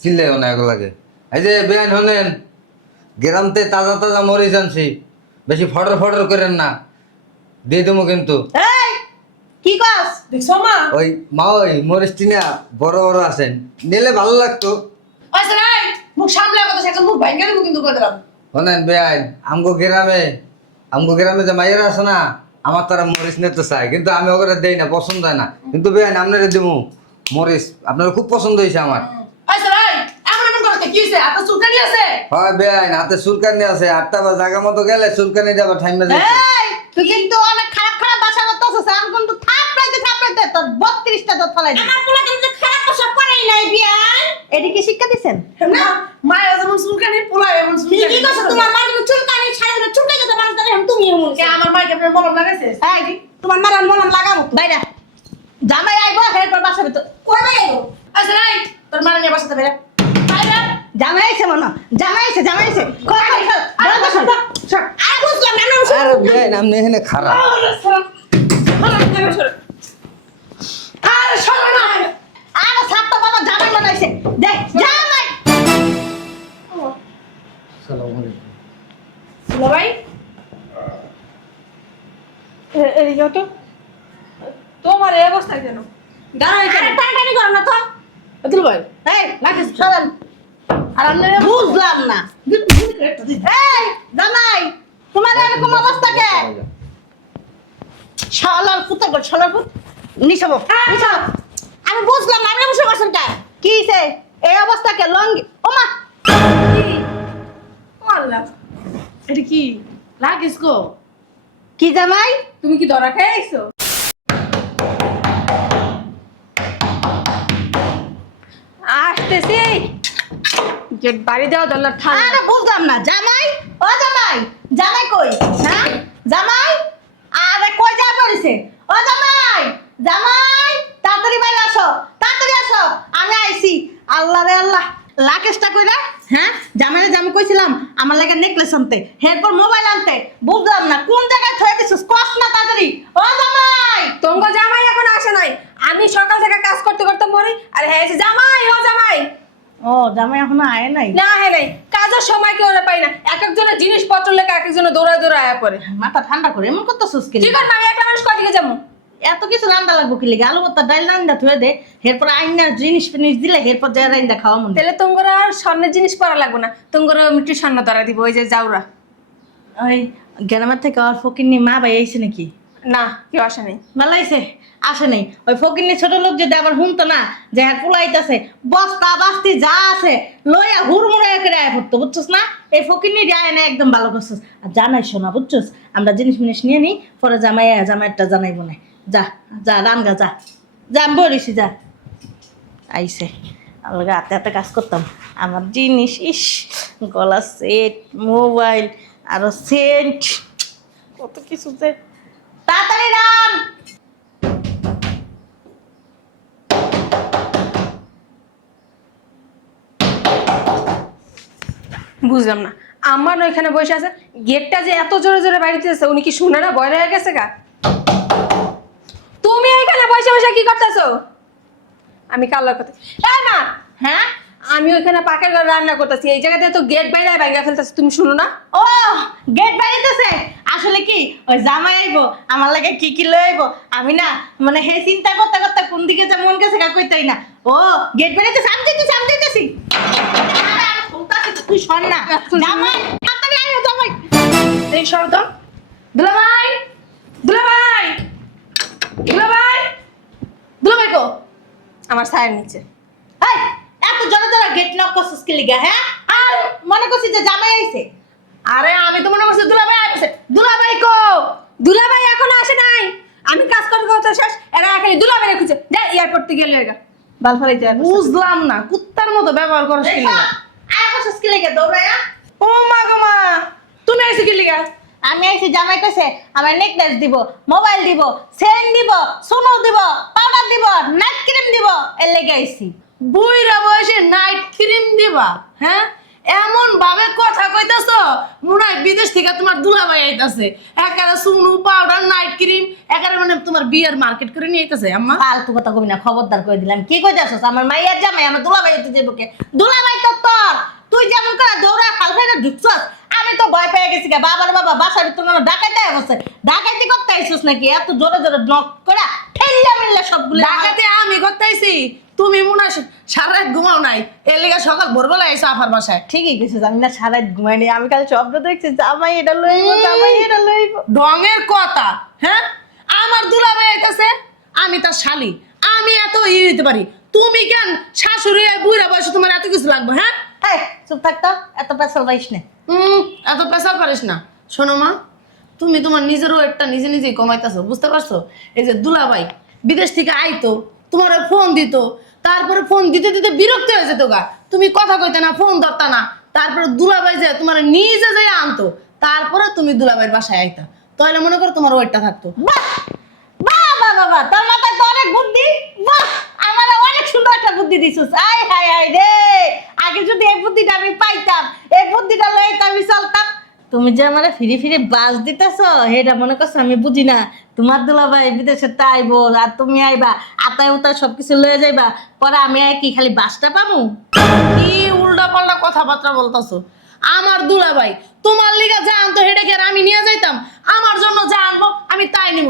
চিল্লাইও না এগুলাকে। এই যে বেআইন হলেন, গ্রামতে তাজা তাজা মরিচ আনছি, বেশি ফটর ফটর করেন না, দিয়ে দেবো কিন্তু। এই কি কস দেখছো মা? ওই মা ওই মরিচটি না বড় বড় আছেন, নিলে ভালো লাগতো। আচ্ছা নাই মুখ সামলে কথা সেটা মুখ ভাঙা দেবো কিন্তু করে দিলাম। শোনেন বেআইন, আমগো গ্রামে যে মাইয়েরা আছে না, আমার তারা মরিচ নিতে চায়, কিন্তু আমি ওগুলো দেই না, পছন্দ হয় না। কিন্তু বেআইন আপনারা দেবো মরিচ, আপনার খুব পছন্দ হয়েছে আমার। আচ্ছা নাই এমন এমন করতে কি হয়েছে? আপনার চুলকানি আছে? হয় বেআইন, হাতে চুলকানি আছে, 8টা বা জায়গা মতো গেলে চুলকানি যাবে ঠাইমে যাবে। এই তুই কিন্তু অনেক খারাপ খারাপ ভাষা বলতেছিস। আমি কিন্তু থাপড়াইতে তোর 32টা দাঁত ফলাই দিই। আমার পোলা কিন্তু খারাপ পোশাক পরেই নাই বিয়ান। এডি কি শিক্ষা দিছেন? না মায়ের যেমন চুলকানি পোলা এমন চুলকানি। ঠিকই কইছো, তোমার মা কিন্তু চুলকানি ছাড়া চুলকাই যেতে মানুষ ধরে তুমি এমন। কে আমার মাকে আপনার মলম লাগাইছে? এই তোমার মারান মলম লাগাবো বাইরা। জামাই আইবো এরপর বাসা ভিতর। কই বাইরো? আচ্ছা নাই তোর মানে নিয়ে বাসাতে বেরা। বাইরে জামাই আইছে মনে হয়। জামাই আইছে কই সর। আর বুঝলাম না না। আরে বেআইন আপনি এখানে খারাপ। আরে সর। আরে সর না। আরে সাতটা বাবা জামাই বানাইছে। দেখ জামাই। আসসালামু আলাইকুম। বলো ভাই এদিকে তো তোমার এই অবস্থা কেন? দাঁড়াই কেন? আরে টানটানি করো না তো। আব্দুল ভাই এই সরেন। আর আপনার বুঝলাম না। এই জামাই তোমার এরকম অবস্থা কে? শালার পুত নিশাবো। আমি বুঝলাম না আপনি বসে বসেন কা? কি হইছে? এই অবস্থা কে লঙ্গি ওমা কি আল্লাহ এটা কি লাগিস গো? কি জামাই? তুমি কি ধরা খেয়ে আইছো? আসতেছি গেট বাড়ি দেওয়া দরকার ঠান্ডা। আরে বুঝলাম না জামাই। ও জামাই, জামাই কই? হ্যাঁ জামাই? আরে কই যা পড়িছে? ও জামাই, জামাই তাড়াতাড়ি বাইরে আসো, তাড়াতাড়ি আসো। আমি আইছি। আল্লাহ রে আল্লাহ, লাকেশটা কইরা? হ্যাঁ জামাইরে জামাই কইছিলাম আমার লাগে নেকলেস আনতে, এরপর মোবাইল আনতে। বুঝলাম না কোন জায়গায় থয়ে দিছিস, কস না তাড়াতাড়ি। ও জামাই, তোমার জামাই এখন আসে নাই। আমি সকাল থেকে কাজ করতে করতে মরি আর হ্যাঁ এসে জামাই ও জামাই ও জামাই এখনো আয় নাই? না হ্যাঁ নাই। কাজের সময় কেউ পাই না। এক একজনের জিনিসপত্র লেখা এক একজনের দৌড়ায় দৌড়ায় আয়া পড়ে। মাথা ঠান্ডা করে এমন করতেছিস কি? ঠিক আছে আমি একটা মানুষ কদিকে যাবো? এত কিছু রান্না লাগবো কি লিগে? আলু ভর্তা ডাল রান্না থয়ে দে, এরপর আইনা জিনিস ফিনিস দিলে এরপর যা রান্না খাওয়া মন। তাহলে তোমার আর স্বর্ণের জিনিস পরা লাগবে না, তোমার মিষ্টি স্বর্ণ ধরা দিব ওই যে যাওরা। ওই গ্রামের থেকে আর ফকিন্নি মা ভাই আইছে নাকি? না কেউ আসে নাই। ভালো আইছে? আসে নাই। ওই ফকিন্নি ছোট লোক যদি আবার শুনতো না যে হ্যাঁ পোলাইতেছে, বস্তা বাস্তি যা আছে লইয়া হুড়মুড়াইয়া করে আয় পড়তো, বুঝছস না? এই ফকিন্নি আয় না, একদম ভালো করছিস। আর জানাই শোনা, বুঝছস? আমরা জিনিস মিনিস নিয়ে নিই, পরে জামাইটা জানাইবো না। যা যা রানগা যা যা, আমি বলিছি যা। আইসে আলগা হাতে হাতে কাজ করতাম। আমার জিনিস ইস, গলা সেট, মোবাইল, আরো সেন্ট, কত কিছু যে। তাড়াতাড়ি রান। বুঝলাম না, আমার না এখানে বসে আছে, গেটটা যে এত জোরে জোরে বাড়িতে আছে, উনি কি শুনে না? ভয় হয়ে গেছে গা? তুমি এখানে বসে বসে কি করতেছো? আমি কাল্লার কথা এই মা। হ্যাঁ আমি ওইখানে পাকের ঘরে রান্না করতেছি, এই জায়গাতে তো গেট বাইরে ভাঙা ফেলতেছে, তুমি শুনো না? ও গেট বাড়িতেছে। আসলে কি ওই জামাই আইবো, আমার লাগে কি কি লই আইবো, আমি না মানে হে চিন্তা করতে করতে কোন দিকে যে মন গেছে কইতাই না। ও গেট বাড়িতেছে, আমি দিতেছি। আরে আমি বলতাছি তুই শোন না। জামাই তাড়াতাড়ি আইও জামাই। এই শব্দ দুলাভাই, দুলাভাই, দুলাভাই, দুলাভাই গো আমার ছায়ের নিচে। এই এত জোরে জোরে গেট নক করছিস কি লিগা? হ্যাঁ আর মনে করছিস যে জামাই আইছে? আরে আমি তো মনে করছি দুলাভাই আসছে। দুলাভাই কো? দুলাভাই এখনো আসে নাই। আমি কাজ করতে করতে শেষ, এরা খালি দুলাভাই খুঁজে যা এয়ারপোর্ট থেকে গেল এগা বাল ফালাইতে। বুঝলাম না, কুত্তার মতো ব্যবহার করছ কি লিগা? আয় করছিস কি লিগা দৌড়ায়া? ও মা গো মা, তুমি আইছো কি লিগা? আমি আইছি জামাই কইছে আমার নেকলেস দিব, মোবাইল দিব, চেইন দিব, সোনো দিব, পাউডার দিব, নাইট ক্রিম দিব, এর লেগে আইছি। বুইরা বয়সে নাইট ক্রিম দিবা? হ্যাঁ এমন ভাবে কথা কইতাছো মনে হয় বিদেশ থেকে তোমার দুলাভাই আইতাছে, একারে সুনু পাউডার নাইট ক্রিম একারে মানে তোমার বিয়ের মার্কেট করে নিয়ে আইতাছে আম্মা। ফালতু কথা কবি না, খবরদার করে দিলাম। কি কই যাচ্ছিস? আমার মাইয়ার জামাই, আমার দুলাভাই তো যাবো কে? দুলাভাই তো তোর। তুই যেমন করে দৌড়া ফালফাইটা ঢুকছস, আমি তো ভয় পেয়ে গেছি। বাবার বাবা বাসার ভিতর না ডাকাইতে বসে, ডাকাইতি করতে আইছিস নাকি? এত জোরে জোরে নক করে ঠেল্লা মিল্লা সবগুলো ডাকাতে আমি করতেছি, তুমি মনে হয় সারা রাত ঘুমাও নাই, এর লেগে সকাল ভোরবেলা এসে আফার বাসায়। ঠিকই গেছিস। আমি না সারা রাত ঘুমাইনি, আমি কাল স্বপ্ন দেখছি জামাই এটা লইব, জামাই এটা লইব। ঢঙের কথা, হ্যাঁ? আমার দুলাভাই আইতাছে, আমি তার শালি, আমি এত হইতে পারি, তুমি কেন শাশুড়ি বুড়া বয়সে তোমার এত কিছু লাগবে? হ্যাঁ, এই চুপ থাকতো, এত পেছাল পাইস না। এত পেশাল পারিস না। শোনো মা, তুমি তোমার নিজের ওয়েটটা নিজে নিজেই কমাইতেছো, বুঝতে পারছো? এই যে দুলাভাই বিদেশ থেকে আইতো, তোমার ফোন দিত, তারপরে ফোন দিতে দিতে বিরক্ত হয়ে যেত গা, তুমি কথা কইতে না, ফোন ধরতা না, তারপরে দুলাভাই যে তোমার নিজে যে আনতো, তারপরে তুমি দুলাভাইয়ের বাসায় আইতা, তাহলে মনে করো তোমার ওয়েটটা থাকতো। বাহ বাহ বাহ বাহ বাহ, তোর মাথায় তো অনেক বুদ্ধি। বাহ, আমার অনেক সুন্দর একটা বুদ্ধি দিছিস। আয় হায় হায় রে, আগে যদি এই বুদ্ধিটা আমি পাইতাম, এই বুদ্ধিটা লইতে আমি চলতাম। তুমি যে আমার ফিরে ফিরে বাস দিতেছো, এটা মনে করছো আমি বুঝি না? তোমার দুলাভাই বিদেশে আইবো আর তুমি আইবা, আতায় উতায় সবকিছু লয়ে যাইবা, পরে আমি আর কি খালি বাসটা পাবো? কি উল্টা পাল্টা কথাবার্তা বলতেছো? আমার দুলাভাই তোমার লিগা যা আনতো হেডে কি আর আমি নিয়ে যাইতাম? আমার জন্য যা আনবো আমি তাই নিব।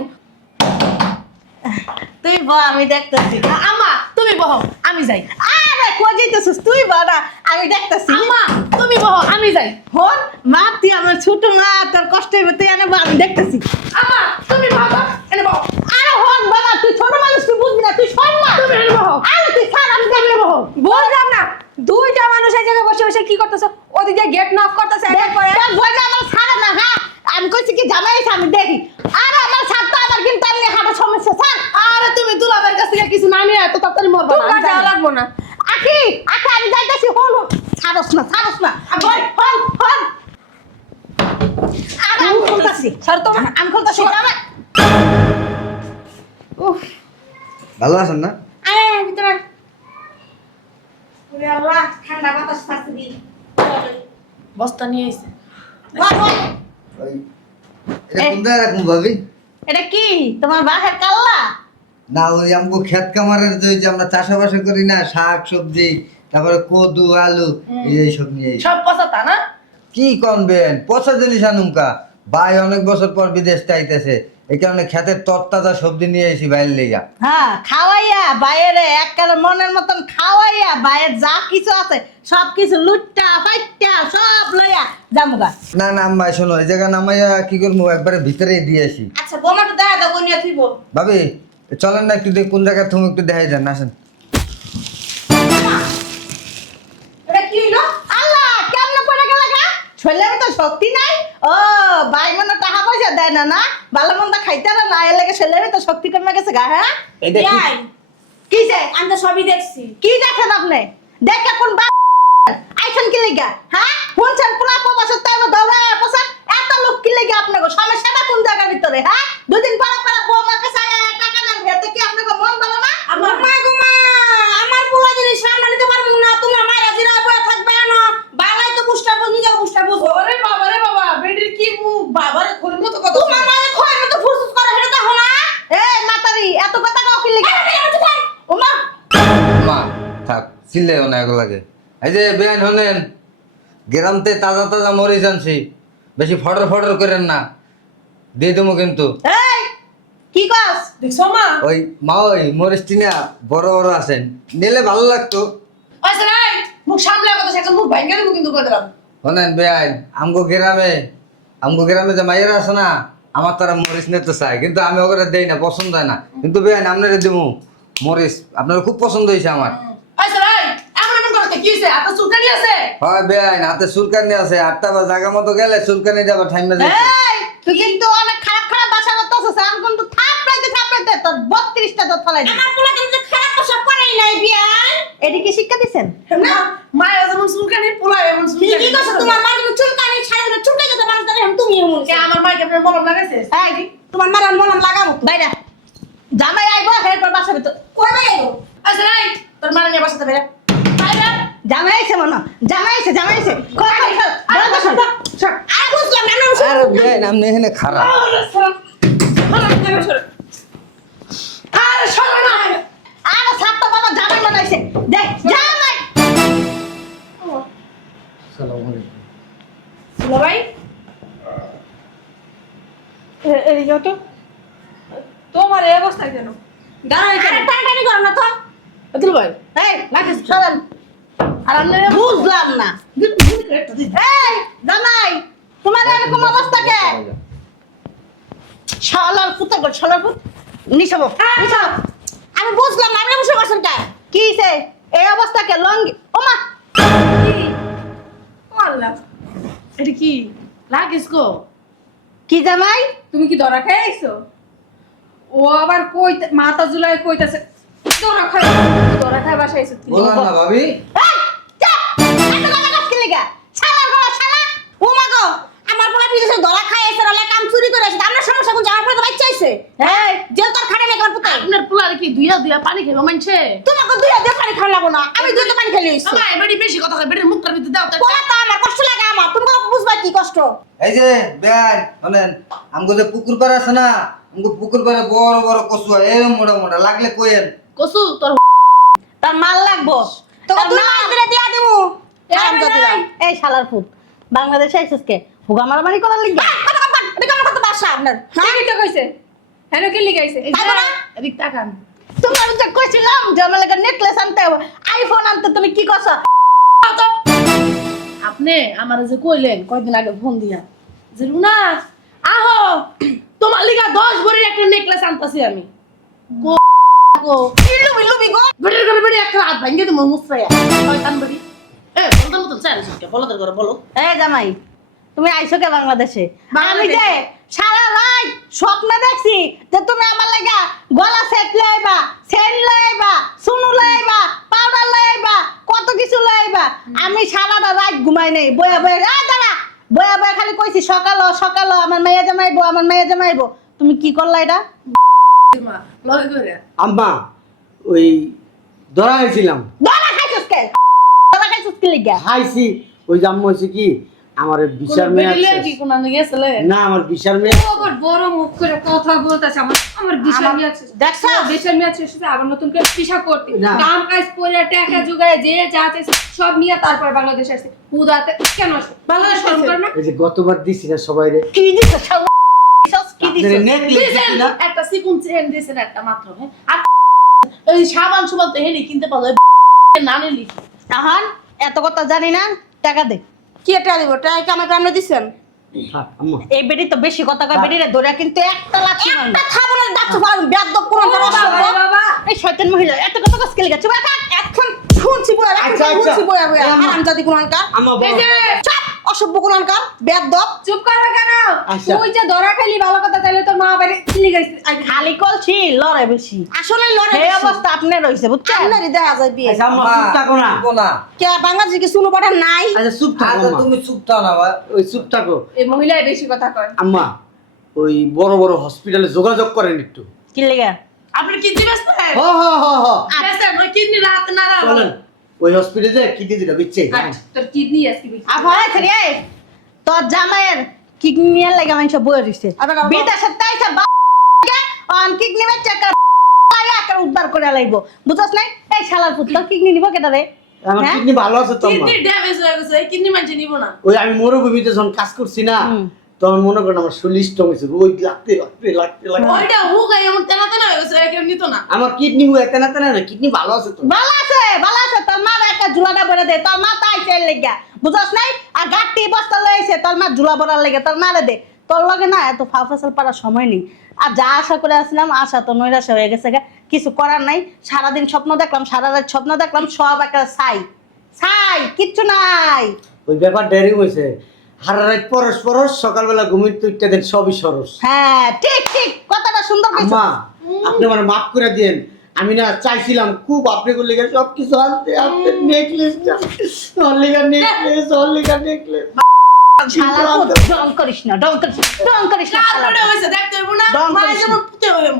তুই বল, আমি দেখতেছি। আম্মা তুমি বহো, আমি যাই। আরে কই যাইতেছিস? তুই বল না, আমি দেখতেছি। আম্মা তুমি বহো, আমি যাই। হন মা, তুই আমার ছোট মা, তোর কষ্ট হইবে, তুই আনে আমি দেখতেছি। আম্মা তুমি বহো, এনে বহো। আরে হন বাবা, তুই ছোট মানুষ, তুই বুঝবি না, তুই শোন না। তুমি এনে বহো। আরে তুই ছাড়, আমি দেখলে বহ। বললাম না, দুইটা মানুষ এই জায়গায় বসে বসে কি করতেছো? ওদিকে গেট নক করতেছে, এরপরে তোর বইটা আমার ছাড়ে না, হ্যাঁ? আমি কইছি কি জামাই এসে আমি দেখি। আরে আমার ছাড়তো, আমার কিন্তু আমি হাঁটা সমস্যা ছাড়। আরে তুমি দুলাভাইয়ের কাছ থেকে কিছু না নিয়ে এত তাড়াতাড়ি মরবা না, তোমার আমি যাওয়া জানি। লাগবো না। আখি আখি, আমি যাইতেছি। হন ছাড়স না, ছাড়স না। হন হন হন। আরে আমি খুলতাছি, ছাড় তো। আমি খুলতাছি। উফ, ভালো আছেন না? আরে ভিতরে। ওরে আল্লাহ, ঠান্ডা বাতাস ছাড়তে দি। বস্তা নিয়ে আইছে। বল বল। ওই এটা কোন জায়গায় রাখুন ভাবি? এটা কি তোমার বাসার কাল্লা? না, ওই আমগো ক্ষেত কামারের যে আমরা চাষাবাস করি না, শাক সবজি, তারপরে কদু আলু, এই সব নিয়ে সব পচাতা না? কি করবেন? পচা জিনিস আনুমকা। ভাই অনেক বছর পর বিদেশ চাইতেছে, এই কারণে ক্ষেতের তরতাজা সবজি নিয়ে এসি বাইরের লেগা। হ্যাঁ, খাওয়াইয়া বাইরে এককালে মনের মতন খাওয়াইয়া বাইরে যা কিছু আছে সব কিছু লুটটা ফাইটটা সব লইয়া জামুগা। না না আম্মা, শোনো, এই জায়গা নামাইয়া কি করবো, একবারে ভিতরেই দিয়ে আসি। আচ্ছা বোমাটা দেখা দাও, বনিয়া থইব। ভাবি চলেন না, একটু কোন জায়গায় তুমি একটু দেখাই দেন, আসেন। এটা কি হইলো? আল্লাহ, কেমনে পড়ে গেল গা? শরীরের তো শক্তি নাই। ও ভাই মনে টাকা পয়সা দেয় না, না ভালো মন্দ খাইতে না, এর লাগে শরীরের তো শক্তি কমে গেছে গা। হ্যাঁ, এটা কি? ইয়াই, কিসে আমি তো সবই দেখছি। কি দেখেন আপনি? দেখে কোন আইছেন কি লিগা? হ্যাঁ, হুনছেন পোলা প্রবাসের তাইব দৌড়ায় পছান, এত লোক কি লিগা? আপনাকে সমস্যাটা কোন জায়গার ভিতরে? হ্যাঁ, দুদিন পর পর বউমার কাছে আয়া টাকা নেন, এতে কি আপনাকে মন ভালো না? আমার মা গো মা, আমার পোলা জিনিস সামনে নিতে পারবো না, তোমরা মায়েরা জিরা বয়া থাকবে না। বালাই তো বুঝটা বুঝ, নিজে বুঝটা বুঝ। ওরে বাবা রে বাবা, বেডির কি মুখ, বাবারে খোর মতো কথা। তোমার মায়ের খয়ের মতো ফুসফুস করে, হেঁটে দেখো না? এই মাতারি, এত কথা কাও কি লিগা? ওমা, মা থাক, চিল্লেও না এগুলো লাগে। এই যে বেআইন হলেন, গ্রামতে তাজা তাজা মরিচ আনছি, বেশি ফটর ফটর করেন না, দিয়ে দেবো কিন্তু। এই কি কস? দেখছো মা? ওই মা, ওই মরিচটি না বড় বড় আছেন, নিলে ভালো লাগতো। আচ্ছা নাই, মুখ সামলে কথা, সেটা মুখ ভাঙা দেবো কিন্তু করে দিলাম। শোনেন বেআইন, আমগো গ্রামে যে মাইয়েরা আছে না, আমার তারা মরিচ নিতে চায়, কিন্তু আমি ওগুলো দেই না, পছন্দ হয় না। কিন্তু বেআইন আপনারা দেবো মরিচ, আপনার খুব পছন্দ হয়েছে আমার। আচ্ছা নাই, এমন এমন করতে কি হয়েছে? আপনার চুলকানি আছে? হয় বেআইন, হাতে চুলকানি আছে, 8টা বা জায়গা মতো গেলে চুলকানি যাবে, ঠাইমে যাবে। এই তুই কিন্তু অনেক খারাপ খারাপ বাসা করতেছিস। আমি কিন্তু থাপড়াইতে তোর 32টা দাঁত ফলাই দিই। আমার পোলা কিন্তু খারাপ পোশাক পরেই নাই বিয়ান। এদিকে শিক্ষা দিছেন? না, মায়ের যেমন চুলকানি, পোলা এমন কি চুলকানি। কি করছো? তোমার মা কিন্তু চুলকানি ছাড়ে না, চুলকাই যেতে মানুষ জানে, তুমি এমন। কে আমার মাইকে আপনার মলম লাগাইছে? এই তোমার মারা মলম লাগাবো। বাইরা, জামাই আইবো এরপর বাসা ভিতর। কই বাইরো? আচ্ছা নাই, তোর মারা নিয়ে বাসাতে বেরা। বাইরে। জামাই আইছে মনে, জামাই আইছে। খোল খোল খোল, দরজা খোল। আরে বেআইন আপনি এখানে খারাপ আরে শোনো না আরে ছাত্র বাবা জামাই বানাইছে দেখ জামাই আসসালামু আলাইকুম। দুলাভাই এদিকে তো তোমার এই অবস্থা কেন দাঁড়াই কেন আরে টানটানি করো না তো দুলাভাই এই লাগিস চলেন আর আপনার বুঝলাম না এই জামাই তোমার এরকম অবস্থা কে শালার পুতে গো শালার পুত নিছাবো নিছাবো আমি বুঝলাম না আপনি বসে বসেন কে কি সে এই অবস্থা কে লঙ্গি ওমা আল্লাহ এটা কি লাগিস গো কি জামাই তুমি কি ধরা খেয়ে আইছো ও আবার কই মাথা জুলাই কইতাছে ধরা খাই বাসায় আইছো তুমি বলেন না ভাবি এই চাপ এত কথা কাজ কি লাগা শালার গো শালা ও মা গো আমার পোলা বিদেশে ধরা খায় এসে রালে কাম চুরি করে আসে আপনার সমস্যা কোন আমার পোলা তো বাচ্চা আইছে এই জেল তোর খাটে না আমার পুতে আপনার পোলার কি দুইয়া দুইয়া পানি খেলো মানছে তোমাকে দুই হাতে পানি খাওয়া লাগবো না আমি দুই পানি খেলে এসেছি আমার এবারে বেশি কথা কয় বেড়ে মুখটার ভিতরে দাও তো পোলা তো আমার কষ্ট লাগে আমার তুমি বুঝবা কি কষ্ট এই যে বেআইন বলেন আমগো যে পুকুর পাড় আছে না আমগো পুকুর পাড়ে বড় বড় কচু হয় এরকম মোটা মোটা লাগলে কইেন কসু তোর তার মাল লাগবো তো তার দুই মাল- মাস দিলে দিয়া দিমু এই শালার পুত বাংলাদেশে আইছিস কে হুগা মারামারি করার লিগা এটা কেমন কথা বাসা আপনার হ্যাঁ কি তো কইছে হেন কি লিগাইছে তারপর না? এদিক তাকান তোমার যে কইছিলাম যে আমার লাগা নেকলেস আনতে হবে আইফোন আনতে তুমি কি করছো আপনি আমার যে কইলেন কয়দিন আগে ফোন দিয়া যে রুনা আহো তোমার লিগা 10 ভরির একটা নেকলেস আনতাছি আমি গো গো লুবি লুবি গো বেড়ে করে বেড়ে একটা হাত ভাঙিয়ে দিমু মুসরায়া শয়তান বড়ি এ বলতাম মতন চাই না বলো তোর বলো এই জামাই তুমি আইছো কে বাংলাদেশে আমি বাংলাদেশে? যে সারা রাত স্বপ্ন দেখছি যে তুমি আমার লাগা গলা সেট লইবা সেন লইবা সুনু লইবা পাউডার লইবা কত কিছু লইবা আমি সারাটা রাত ঘুমাই নাই বয়া বয়া দাঁড়া বয়া বয়া খালি কইছি সকাল সকাল আমার মেয়ে জামাইবো আমার মেয়ে জামাইবো তুমি কি করলা এটা মা লগে করে আম্মা ওই ধরা হয়েছিলাম গলা খাইছিস কে গলা খাইছিস কি লিগা খাইছি ওই যে আম্মা হয়েছে কি আমার বিশার কোন মেয়ে বেরিলে আছে কি কোন গেছলে না আমার বিশার মেয়ে আবার বড় মুখ করে কথা বলতাছে আমার বিশাল মিয়া আছে দেখছো? বিশাল মিয়া আছে আবার নতুন করে পিছা করতে না। কাম কাজ করে টাকা জোগায় যে যা চাইছে সব নিয়ে তারপর বাংলাদেশ আসছে উদাতে কেন আসছে বাংলাদেশ শরম করে না এই যে গতবার দিছি না সবাই রে কি দিছ শালা কি দিছ নেকলেস দিছেন না একটা সিকুন চেন দিছেন একটা মাত্র হ্যাঁ আর ওই সাবান সুবান তো হেলি কিনতে পারলো না নিলি এখন এত কথা জানি না টাকা দে কি এটা দিব টাকা আমাকে আপনি দিছেন থাক আম্মা এই বেটি তো বেশি কথা কয় বেটি রে ধরে কিন্তু একটা লাঠি মারবে একটা খাবো না দাঁত ফাড়ান বেয়াদব কোন করে বাবা এই শয়তান মহিলা এত কথা কসকে লিগা চুপ থাক এখন শুনছি বয়া আচ্ছা, এখন শুনছি বয়া বয়া আচ্ছা। হারাম জাতি কোন আনকার আম্মা এই যে চাপ অসভ্য কোন আনকার বেয়াদব চুপ করবে কেন আচ্ছা। তুই যে ধরা খাইলি ভালো কথা তাইলে তোর মা বাড়ি চিলি গাইছে খালি কলছি লড়াই বেশি আসলে লড়াই এই অবস্থা আপনার রইছে বুঝছেন আপনারই দেখা যায় বিয়ে আচ্ছা আম্মা চুপ থাকো না থাকবো না কে বাংলাদেশে কি শুনো পাঠান নাই আচ্ছা চুপ থাকো আচ্ছা আম্মা তুমি চুপ থাও না ভাই ওই চুপ থাকো এই মহিলাই বেশি কথা কয় আম্মা ওই বড় বড় হসপিটালে যোগাযোগ করেন একটু কি লিগা আপনি কিডনি বেচতে হ হ হ হ বেচতেন ওই কিডনি রাত না রাত চলেন ওই হসপিটালে কিডনি দিটা বিচ্ছে আর তোর কিডনি আজকে বেশি আফাই থেকে তোর জামাইয়ের কিডনি এর লাগা মানুষ বই রইছে আবার আবার- বিদেশে তাইছে অন কিডনি মে চেক লাগা একটা উদ্ধার করে লাইবো বুঝছস না এই শালার পুত্র কিডনি নিব কেডা রে আমার হ্যাঁ? কিডনি ভালো আছে তো আম্মা কিডনি ড্যামেজ হয়ে গেছে এই কিডনি মানছে নিব না ওই আমি মরুভূমিতে যখন কাজ করছি না হুম। তখন মনে করেন আমার শরীর স্ট্রং হয়েছে ওই লাগতে লাগতে লাগতে লাগতে ওইটা হুগাই এমন তেনা তেনা হয়ে গেছে কেউ নিত না আমার কিডনি একটা না না কিডনি ভালো আছে তো ভালো আছে তোর মা একটা ঝুলাটা ভরে দে তোর মা তাই চাই লেগা বুঝছস নাই আর গাটি বস্তা লইছে তোর মা ঝুলা ভরার লেগে তোর মারে দে তোর লগে না এত ফাফাসাল পারার সময় নেই আর যা আশা করে আসলাম আশা তো নৈরাশা হয়ে গেছে গা। কিছু করার নাই সারাদিন স্বপ্ন দেখলাম সারা রাত স্বপ্ন দেখলাম সব একটা ছাই কিচ্ছু নাই ওই ব্যাপার ডেরি হয়েছে হারা রাত পরশ পরশ সকালবেলা ঘুমিয়ে তুইটা দেন সবই সরস হ্যাঁ ঠিক কথাটা সুন্দর কইছো আম্মা আপনি আমার মাফ করে দিয়েন আমি না চাইছিলাম খুব আপনি করলে সব কিছু আনতে আপনার নেকলেসটা অলিগা নেকলেস শালা ডং করিস না ডং করিস না শালা। তারপরে হইছে দেখতে হইব না ডং মায়ের করিস যেমন পুতে হইব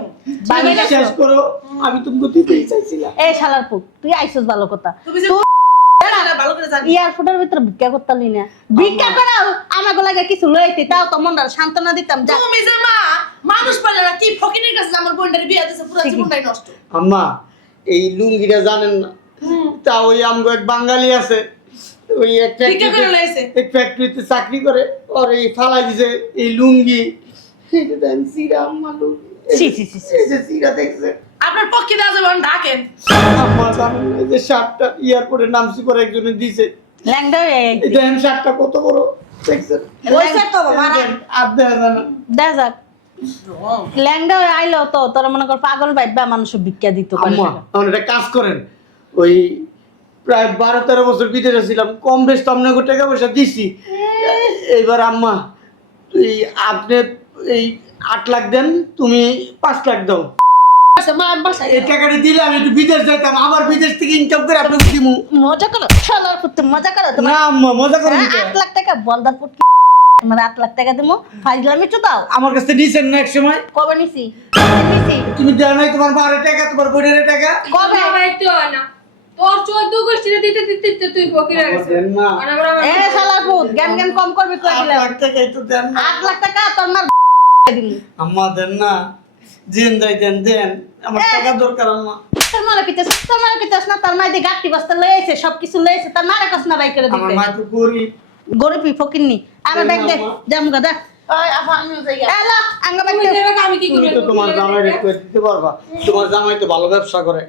বাড়ি গেছো? শেষ করো আমি তুমি দিতেই চাইছিলাম এই শালার পুত তুই আইছিস ভালো কথা তুমি যে ভালো করে জানি এয়ারপোর্টের ভিতরে ভিক্ষা করতালি না ভিক্ষা করাও আমাগুলো লাগে কিছু লইতে, তাও তো মনটা সান্ত্বনা দিতাম। যা তুমি যে মা মানুষ পালে না কি ফকিনের কাছে আমার বোনটার বিয়ে দিছে পুরো জীবনটাই নষ্ট। আম্মা এই লুঙ্গিটা জানেন না, তা ওই আমগো এক বাঙালি আছে, ওই এক ভিক্ষা করে লইছে। ফ্যাক্টরিতে চাকরি করে, ওর এই ফালাই দিছে এই লুঙ্গি। এটা দেন সিরা আম্মা লুঙ্গি, ছি, ছি, ছি, ছি। এই যে সিরা দেখছে। আপনার পক্ষে দেওয়া যাবে না, ডাকেন। আম্মা জানেন না, এই যে শার্টটা এয়ারপোর্টে নামছি পরে একজনে দিছে, ল্যাংডা হয়ে এই দেখেন শার্টটা কত বড় দেখছেন? ওইসব তো মারা আর দেখা যায় না। দেখ যাক ল্যাংডা হয়ে আইলো তো তোরা মনে কর পাগল ভাইবা মানুষ ভিক্ষা দিত কয় আম্মা টাকা। আমার একটা কাজ করেন, ওই প্রায় 12-13 বছর বিদেশে ছিলাম, কম বেশ তো আপনাকে টাকা পয়সা দিছি। এইবার আম্মা তুই আপনি এই 8 লাখ দেন, তুমি 5 লাখ দাও। আচ্ছা মা বাসায় এই টাকাটা দিলে আমি একটু বিদেশ যাইতাম, আবার বিদেশ থেকে ইনকাম করে আপনাকে দিমু। মজা করো শালার পুত্র, মজা করো তোমার। না আম্মা মজা করেন হ্যাঁ, 8 লাখ টাকা বলদার পুত তোমার 8 লাখ টাকা দিমু, ফাইজলামি তো দাও। আমার কাছে নিছেন না এক সময়, কবে নিছি নিছি তুমি দেও নাই তোমার মায়ের টাকা, তোমার বোনের টাকা। কবে? তো হয় না তোর 14 গোষ্ঠীতে দিতে দিতে দিতে তুই ফকির হয়ে গেছিস। দেন না, আর আমরা এ শালার পুত জ্ঞান জ্ঞান কম করবি কই 8 দিলাম। লাখ টাকাই তো দেন না। 8 লাখ টাকা তোর মার দিমু। আম্মা দেন না, জেন যাই দেন দেন, আমার টাকা দরকার আম্মা। তোর মারে পিতাস না তোর মাই দি গাটি বস্তা লই আইছে, সবকিছু লই আইছে, তোর মারে কস না বাই করে আমার দিতে। মা তো গরিব। গরিবই ফকিরনি আমার ব্যাগ দে জামগা দে। ওই আপা আমিও যাই। এলা আঙ্গা ব্যাগ তুই দে। দেবে আমি কি তুমি করব? তো তোমার জামাই রেট করে দিতে পারবা, তোমার জামাই তো ভালো ব্যবসা করে।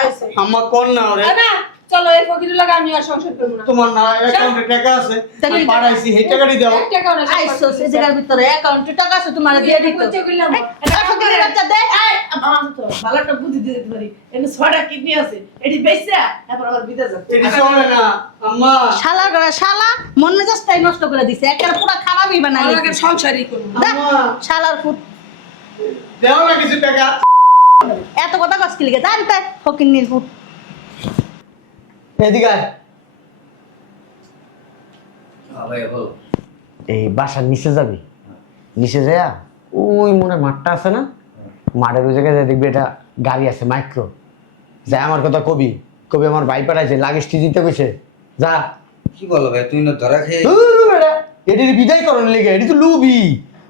আইছে আম্মা কোন না রে, না চলো এই ফকিরের লাগা আমি আর সংসার করব না। তোমার না অ্যাকাউন্টে টাকা আছে, আমি পাঠাইছি, সেই টাকাটি দাও। এক টাকাও না আইসো সে জায়গার ভিতরে অ্যাকাউন্টে টাকা আছে তোমার দিয়ে দিত। কইতে কইলাম এটা ফকিরের বাচ্চা দে। এই আপা আমার তো ভালো একটা বুদ্ধি দিতে পারি। এনে 6টা কিডনি আছে, এটি বেচছা তারপর আবার বিদেশ যাবে। এটি চলে না আম্মা। শালা করে শালা মন মেজাজটাই নষ্ট করে দিছে, একের পুরো খারাপই বানাই আমাকে দিছে। সংসারই করব। আম্মা শালার ফুট দাও না কিছু টাকা। এত কথা কষ্ট লিখে জানতে ফকিরনির ফুট। এদিকে আয়। ভাইয়া বলো। এই বাসার নিচে যাবি, নিচে যাইয়া ওই মনে মাঠটা আছে না, মাঠের ওই জায়গায় যাই দেখবি এটা গাড়ি আছে মাইক্রো, যাই আমার কথা কবি কবি আমার ভাই পাঠাইছে লাগেজটি দিতে কইছে, যা। কি বলো ভাই, তুই না ধরা খেয়ে এটির বিদায় করণ লেগে, এটি তো লুবি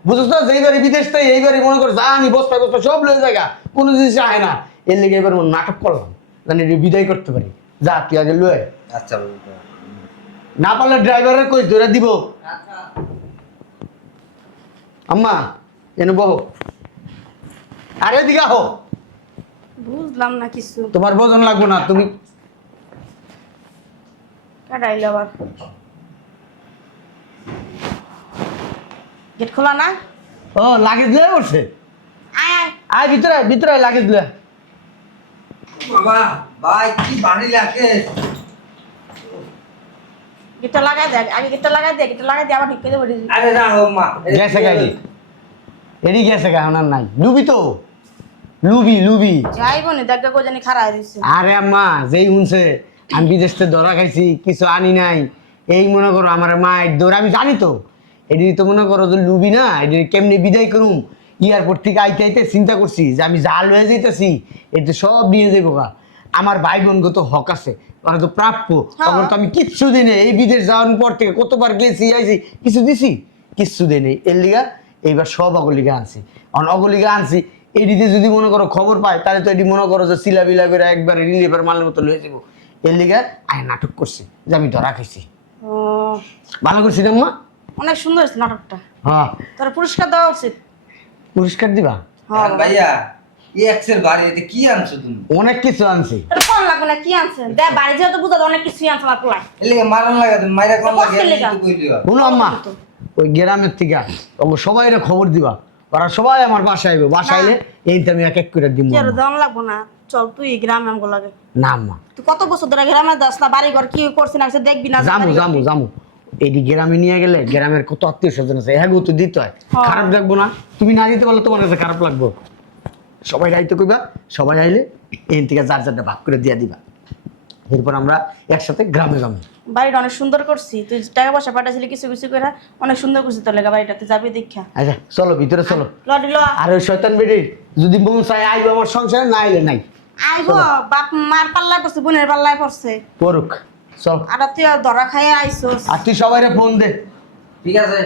বুঝছ না, যেইবারে বিদেশ থেকে এইবারে মনে করে জানি বস্তা বস্তা সব লয়ে জায়গা, কোনো জিনিস আহে না, এর লেগে এবার নাটক করলাম জানি এটি বিদায় করতে পারি, যা তুই আগে লয়ে। আচ্ছা না পারলে ড্রাইভারের কই ধরে দিব। আম্মা এনে বহো, আরে এদিকে আহো। বুঝলাম না কিছু। তোমার বোঝন লাগবো না, তুমি কাটাইলো আবার গেট খোলা না? ও লাগেজ লয়ে বসে, আয় আয় আয় ভিতরে ভিতরে লাগেজ লয়ে। বাবা ভাই কি বাড়ি লাগে। গেটটা লাগাই দে, আগে গেটটা লাগাই দে, গেটটা লাগাই দে আবার ঠিক করে দেবো। আরে না হোক মা, গেছে গাড়ি, এরই গেছে গা, ওনার নাই লুবি তো, লুবি লুবি। যাইব না দেখা কো জানি খারাপ দিছে। আরে আম্মা যেই শুনছে আমি বিদেশ থেকে ধরা খাইছি, কিছু আনি নাই, এই মনে করো আমার মায়ের দৌড়, আমি জানি তো এটি তো মনে করো যে লুবি না, এটি কেমনি বিদায় করুম, এয়ারপোর্ট থেকে আইতে আইতে চিন্তা করছি যে আমি জাল হয়ে যাইতেছি, এতে সব নিয়ে যাবো গা। আমার ভাই বোনকে তো হক আছে, ওরা তো প্রাপ্য, তখন তো আমি কিচ্ছু দিই নাই, এই বিদেশ যাওয়ার পর থেকে কতবার গেছি আইছি, কিছু দিছি কিচ্ছু দিই নাই, এর লিগা এইবার সব অগলিগা আনছি, অগলিগা আনছি, এটিতে যদি মনে করো খবর পায় তাহলে তো এটি মনে করো যে সিলা বিলা করে একবারে রিলিফের মালের মতো লয়ে যাবো, এর লিগা আয় নাটক করছি যে আমি ধরা খাইছি। ও ভালো করছি না মা? অনেক সুন্দর হয়েছে নাটকটা, হ্যাঁ তোর পুরস্কার দেওয়া উচিত। পুরস্কার দিবা? হ্যাঁ ভাইয়া এক্সের বাড়ি এতে কি আনছো তুমি? অনেক কিছু আনছি। তোর কোন লাগবে না কি আনছেন দে, বাড়ি যেহেতু তো বুঝা অনেক কিছুই আনছে আমার পোলায়। এলিগে মারন লাগা তুমি মাইরা কোন লাগে কষ্টের লেগা। তো কই দিও। শুনো আম্মা, ওই গ্রামের থেকে সবাই খবর দিবা, ওরা সবাই আমার বাসায় আইবে, বাসায় আইলে এইটা আমি এক এক করে দিব। কি আর দেওয়ান লাগবো না, চল তুই গ্রামে আমগো লাগে। না আম্মা, তুই কত বছর ধরে গ্রামে যাস না, বাড়ি ঘর কি করছিস না দেখবি না? জামু জামু জামু, এইটি গ্রামে নিয়ে গেলে গ্রামের কত আত্মীয় স্বজন আছে, হ্যাঁ তো দিতে হয়, খারাপ লাগবো না? তুমি না দিতে পারলে তোমার কাছে খারাপ লাগবো? সবাই দায়িত্ব করবা, সবাই আইলে এই থেকে যার যারটা ভাগ করে দিয়ে দিবা, এরপর আমরা একসাথে গ্রামে যাবো। বাড়িটা অনেক সুন্দর করছি, তুই টাকা পয়সা পাঠাইছিলি কিছু কিছু করে, অনেক সুন্দর করছিস তোর লেগা বাড়িটা, তুই যাবি দেখা। আচ্ছা চলো ভিতরে চলো। লডি ল আর ওই শয়তান বেটি যদি মন চায় আইবো আমার সংসারে, না আইলে নাই, আইবো, বাপ মার পাল্লায় পড়ছে, বোনের পাল্লায় পড়ছে, পড়ুক, চল। আর তুই আর ধরা খাইয়ে আইসোস। আর তুই সবাই ফোন দে, ঠিক আছে